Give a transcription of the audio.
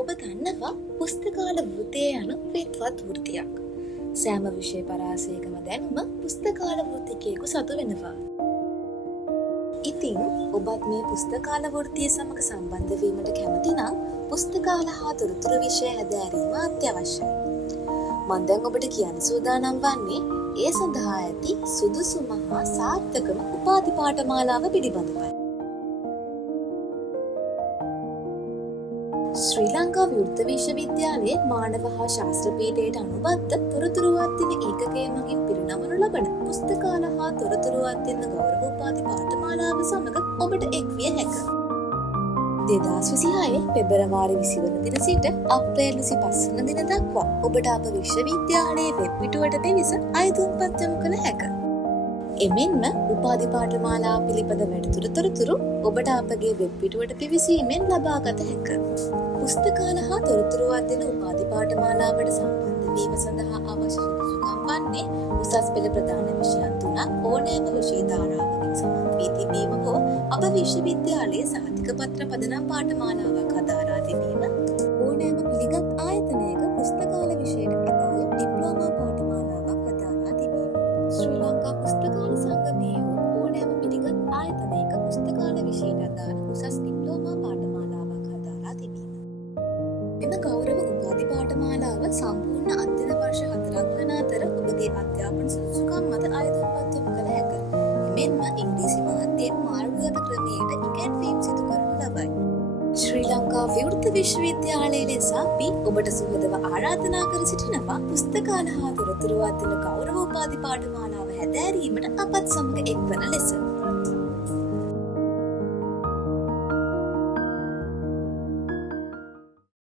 ඔබ දන්නවා පුස්තකාල වෘත්තය යනු විද්වත් වෘත්තියක්. සෑම විෂය පරාසයකම දැනුම පුස්තකාල වෘත්තිකයෙකු සතු වෙනවා. ඉතින් ඔබත් මේ පුස්තකාල වෘත්තිය සමග සම්බන්ධ වීමට කැමති නම් පුස්තකාල හා තොරතුරු විෂය හැදෑරීම අත්‍යවශ්‍යයි. මම දැන් ඔබට කියන්න සූදානම් වන්නේ ඒ සඳහා ඇති සුදුසුම හා සාර්ථකම උපාධි පාඨමාලාව පිළිබඳවයි. ශ්‍රී ලංකා විවෘත විශ්වවිද්‍යාලයේ මානව හා ශාස්ත්‍ර පීඨයට අනුබද්ධ තොරතුරු අධ්‍යයන ඒකකය මගින් පිරිනමනු ලබන පුස්තකාල හා තොරතුරු අධ්‍යයන ගෞරව උපාධි පාඨමාලාව සමග ඔබට එක්විය හැක. 2026 පෙබරවාරි 20 වන දින සිට අප්‍රේල් 25 වන දින දක්වා ඔබට අප විශ්වවිද්‍යාලයේ වෙබ් පිටුවට පිවිස අයදුම්පත් යොමු කළ හැක. එමෙන්ම උපාධි පාඨමාලාව පිළිබඳ වැඩිදුර තොරතුරු ඔබට අපගේ වෙබ් පිටුවට පිවිසීමෙන් ලබාගත හැක. පුස්තකාල හා තොරතුරු අධ්‍යයන උපාධි පාඨමාලාවට සම්බන්ධ වීම සඳහා අවශ්‍ය සුදුසුකම් වන්නේ උසස් පෙළ ප්‍රධාන විෂයන් 3ක් ඕනෑම විෂය ධාරාවකින් සමත් වී තිබීම හෝ අප විශ්වවිද්‍යාලයේ සහතික පත්‍ර පදනම් පාඨමාලාවක් හදාරා තිබීම, ඕනෑම පිළිගත් ආයතනයක පුස්තකාල විෂයට අදාළ ඩිප්ලෝමා පාඨමාලාවක් හදාරා තිබීම, ශ්‍රී ලංකා පුස්තකාල සංගමයේ හෝ ඕනෑම පිළිගත් ආයතනයක පුස්තකාල විෂයට අදාළ උසස් ඩිප්ලෝමා පාඨමාලාවක් හදාරා තිබීම. එම ගෞරව උපාධි පාඨමාලාව සම්පූර්ණ අධ්‍යයන වර්ෂ 4ක් වන අතර ඔබගේ අධ්‍යාපන සුදුසුකම් මත අයදුම්පත් යොමු කළ හැක. එමෙන්ම ඉංග්‍රීසි මාධ්‍යයෙන් මාර්ගගත ක්‍රමයට ඉගැන්වීම් සිදු කරනු ලබයි. ශ්‍රී ලංකා විවෘත විශ්වවිද්‍යාලයේ ලෙස අපි ඔබට සුහදව ආරාධනා කර සිටිනවා පුස්තකාල හා තොරතුරු අධ්‍යයන ගෞරව උපාධි පාඨමාලාව හැදෑරීමට අපත් සමග එක්වන ලෙස.